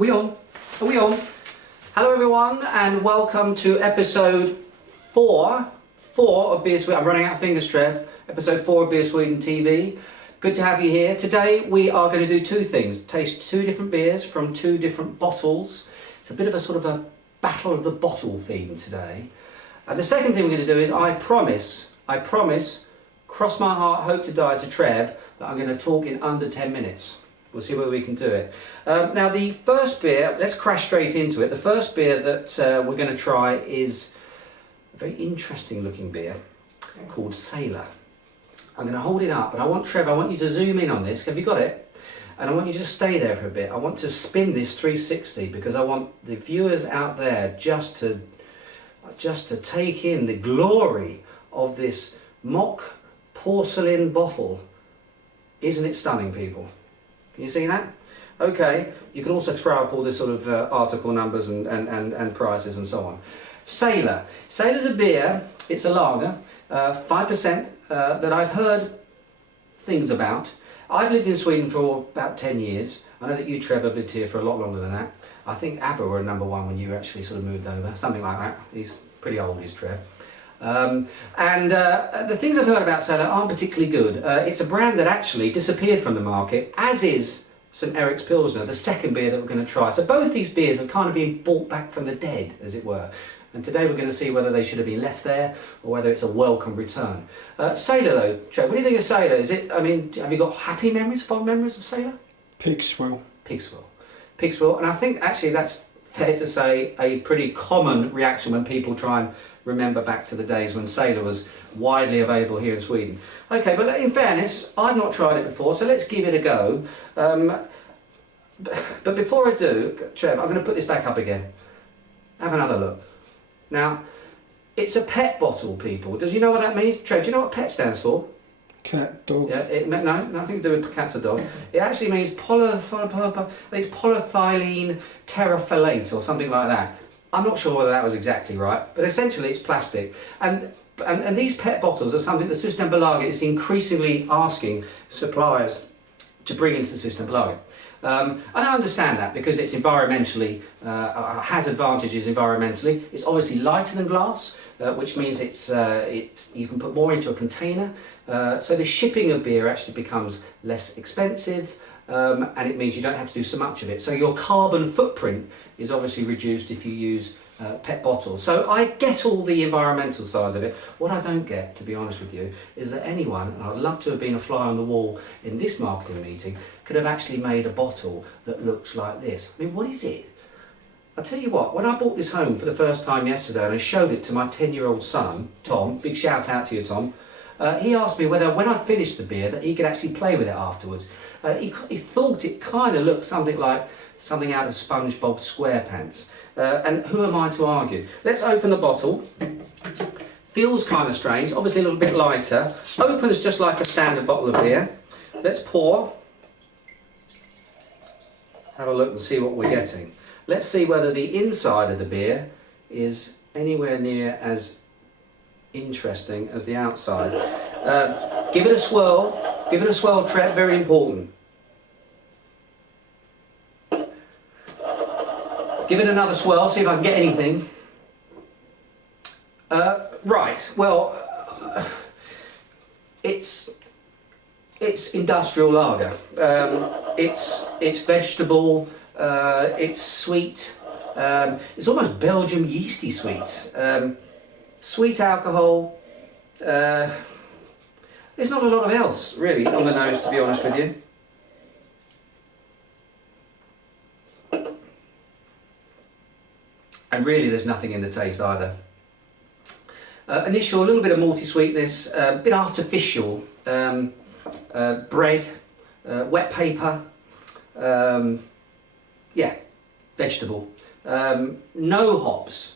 we on? Are we on? Hello everyone and welcome to episode 4 of Beer Sweden. I'm running out of fingers, Trev. Episode 4 of Beer Sweden TV. Good to have you here. Today we are going to do two things. Taste two different beers from two different bottles. It's a bit of a sort of a battle of the bottle theme today. And the second thing we're going to do is I promise, cross my heart, hope to die to Trev, that I'm going to talk in under 10 minutes. We'll see whether we can do it. Now the first beer, let's crash straight into it. The first beer that we're going to try is a very interesting looking beer called Sailor. I'm going to hold it up, but I want Trev, I want you to zoom in on this. Have you got it? And I want you to just stay there for a bit. I want to spin this 360 because I want the viewers out there just to take in the glory of this mock porcelain bottle. Isn't it stunning, people? Can you see that? Okay, you can also throw up all the sort of article numbers and prices and so on. Sailor. Sailor's a beer, it's a lager, 5% that I've heard things about. I've lived in Sweden for about 10 years. I know that you, Trevor, have lived here for a lot longer than that. I think ABBA were number one when you actually sort of moved over, something like that. He's pretty old, he's Trev. The things I've heard about Sailor aren't particularly good. It's a brand that actually disappeared from the market, as is St. Erik's Pilsner, the second beer that we're going to try. So both these beers have kind of been brought back from the dead, as it were. And today we're going to see whether they should have been left there or whether it's a welcome return. Sailor though, Trev, what do you think of Sailor? Is it, I mean, have you got happy memories, fond memories of Sailor? Pig swill. Pig swill. Pig swill, and I think actually that's fair to say a pretty common reaction when people try and remember back to the days when Sailor was widely available here in Sweden. Okay, but in fairness, I've not tried it before, so let's give it a go. But before I do, Trev, I'm going to put this back up again. Have another look. Now, it's a PET bottle, people. Does you know what that means? Trev, do you know what PET stands for? Cat, dog. Yeah, no, nothing to do with cats or dogs. It actually means polyethylene terephthalate or something like that. I'm not sure whether that was exactly right, but essentially it's plastic. And these PET bottles are something the Systembolaget is increasingly asking suppliers to bring into the Systembolaget. And I understand that because it's environmentally, has advantages environmentally. It's obviously lighter than glass, which means you can put more into a container. So the shipping of beer actually becomes less expensive, and it means you don't have to do so much of it. So your carbon footprint is obviously reduced if you use PET bottles. So I get all the environmental sides of it. What I don't get, to be honest with you, is that anyone, and I'd love to have been a fly on the wall in this marketing meeting, could have actually made a bottle that looks like this. I mean, what is it? I'll tell you what, when I brought this home for the first time yesterday and I showed it to my 10-year-old son, Tom, big shout out to you, Tom, he asked me whether when I'd finished the beer that he could actually play with it afterwards. He thought it kind of looked something like something out of SpongeBob SquarePants. And who am I to argue? Let's open the bottle. Feels kind of strange, obviously a little bit lighter. Opens just like a standard bottle of beer. Let's pour. Have a look and see what we're getting. Let's see whether the inside of the beer is anywhere near as interesting as the outside. Give it a swirl. Give it a swirl, Trev, very important. Give it another swirl, see if I can get anything. Right, well, it's industrial lager. It's vegetable, it's sweet, it's almost Belgian yeasty sweet. Sweet alcohol, there's not a lot of else really on the nose, to be honest with you. And really there's nothing in the taste either. Initial, a little bit of malty sweetness, a bit artificial, bread, wet paper, yeah, vegetable. No hops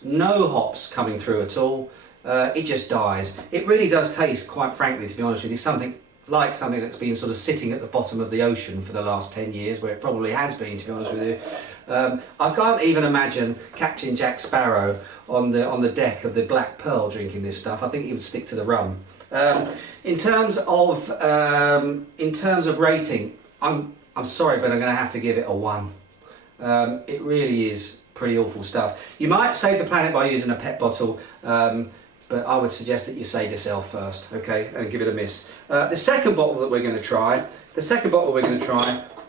coming through at all. It just dies. It really does taste, quite frankly, to be honest with you, something that's been sort of sitting at the bottom of the ocean for the last 10 years, where it probably has been, to be honest with you. I can't even imagine Captain Jack Sparrow on the deck of the Black Pearl drinking this stuff. I think he would stick to the rum. In terms of rating, I'm sorry, but I'm going to have to give it a 1. It really is pretty awful stuff. You might save the planet by using a PET bottle, but I would suggest that you save yourself first, okay, and give it a miss. The second bottle that we're going to try,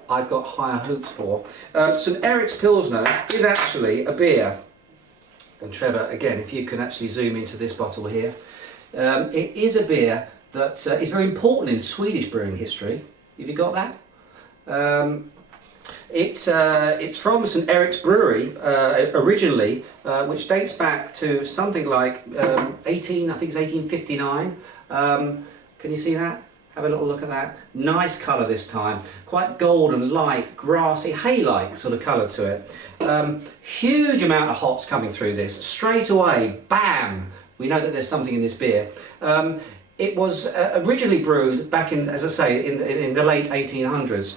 I've got higher hopes for. St. Erik's Pilsner is actually a beer. And Trevor, again, if you can actually zoom into this bottle here, it is a beer that is very important in Swedish brewing history. Have you got that? It's from St. Erik's Brewery originally, which dates back to something like 1859. Can you see that? Have a little look at that. Nice colour this time. Quite golden, light, grassy, hay-like sort of colour to it. Huge amount of hops coming through this. Straight away, bam! We know that there's something in this beer. It was originally brewed back in, as I say, in the late 1800s.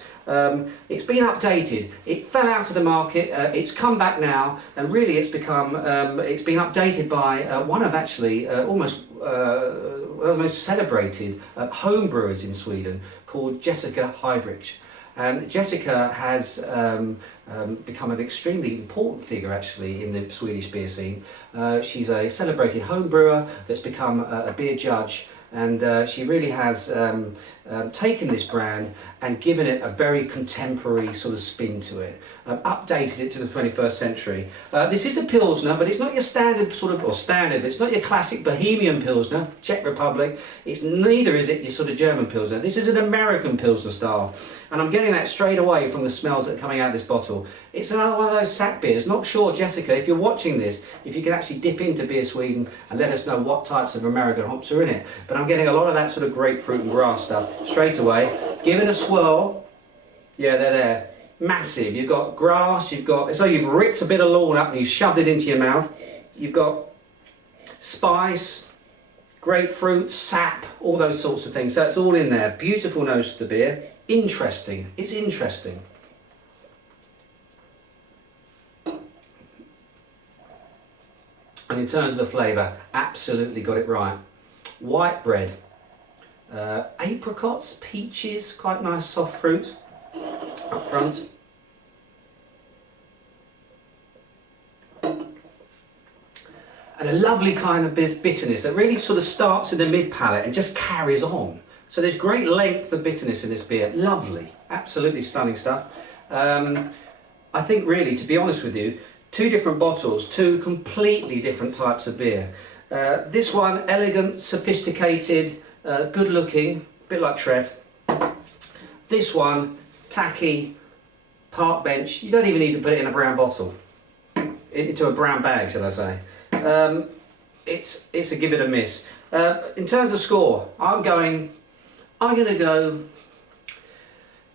It's been updated. It fell out of the market. It's come back now, and really it's become. It's been updated by one of actually almost most celebrated home brewers in Sweden, called Jessica Heidrich. And Jessica has become an extremely important figure actually in the Swedish beer scene. She's a celebrated home brewer that's become a beer judge, and she really has taken this brand and given it a very contemporary sort of spin to it, updated it to the 21st century. This is a Pilsner, but it's not your standard it's not your classic Bohemian Pilsner, Czech Republic. Neither is it your sort of German Pilsner. This is an American Pilsner style, and I'm getting that straight away from the smells that are coming out of this bottle. It's another one of those sack beers. Not sure, Jessica, if you're watching this, if you can actually dip into Beer Sweden and let us know what types of American hops are in it. But I'm getting a lot of that sort of grapefruit and grass stuff straight away. Give it a swirl. Yeah, they're there. Massive. You've got grass, it's like you've ripped a bit of lawn up and you shoved it into your mouth. You've got spice, grapefruit, sap, all those sorts of things. So it's all in there. Beautiful nose to the beer. Interesting. It's interesting. And in terms of the flavour, absolutely got it right. White bread, apricots, peaches, quite nice soft fruit up front. And a lovely kind of bitterness that really sort of starts in the mid palate and just carries on. So there's great length of bitterness in this beer. Lovely, absolutely stunning stuff. I think really, to be honest with you, two different bottles, two completely different types of beer. This one, elegant, sophisticated, good looking, a bit like Trev. This one, tacky, park bench. You don't even need to put it in a brown bottle, into a brown bag, shall I say. It's a give it a miss. In terms of score, I'm going to go,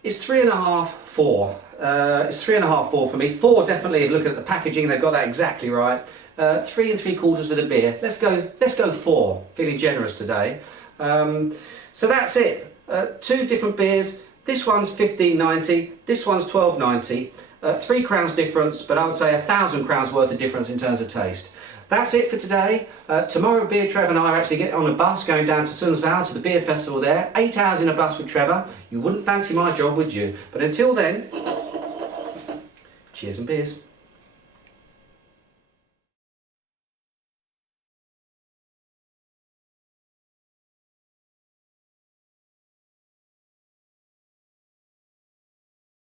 it's 3.5, 4. It's 3.5, 4 for me. 4 definitely, if you look at the packaging, they've got that exactly right. 3 3/4 for the beer. Let's go 4. Feeling generous today. So that's it. 2 different beers. This one's 15.90. This one's 12.90. 3 crowns difference, but I would say 1,000 crowns worth of difference in terms of taste. That's it for today. Tomorrow, Trev and I are actually getting on a bus going down to Sundsvall to the beer festival there. 8 hours in a bus with Trevor. You wouldn't fancy my job, would you? But until then, cheers and beers.